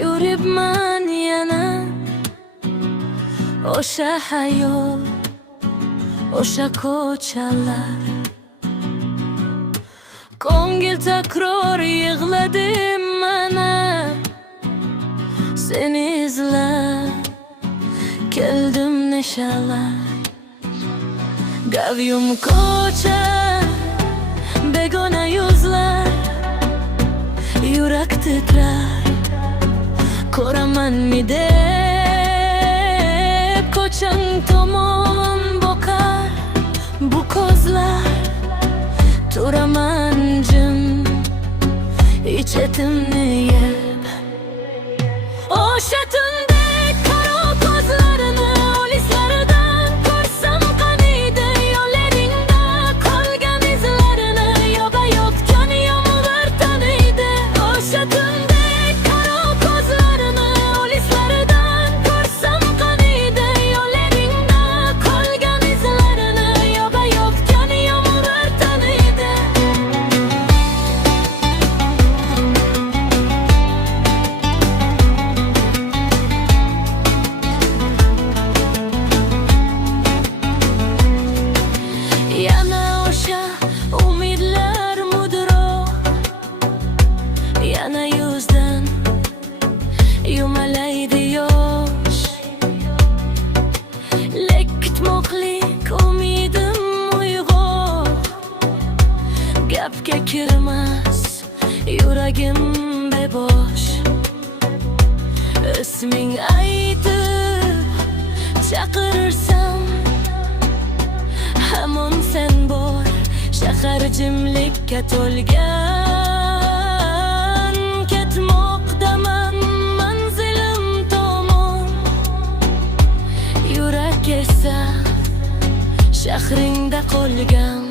yuribman yana o'sha hayot, o'sha ko'chalar. Ko'ngil takror yig'ladim mana seni izlab keldim neshalar. Gavyum ko'cha, begona yuzlar, yurak titrar, ko'ramanmi deb ko'chang tomon boqar bu ko'zlar. Turaman jim ich-etimni yeb, o'sha tundek qaro ko'zlarini olislardan ko'rsam qaniydi, yo'llaringda qolgan izlarini yo'g'ayotgan yomg'ir taniydi. O'sha tundek qaro ko'zlarini olislardan ko'rsam qaniydi, yo'llaringda qolgan izlarini yo'g'ayotgan yomg'ir taniydi. Yana o'sha umidlar mudroq, yana yuzdan yumalaydi yosh. Lek kutmoqlik umidim uyg'oq, gapga kirmas yuragim bebosh. Isming aytib chaqirsam hamon sen bor, shahar jimlikka to'lgan. Ketmoqdaman manzilim tomon, yurak esa shahringda qolgan.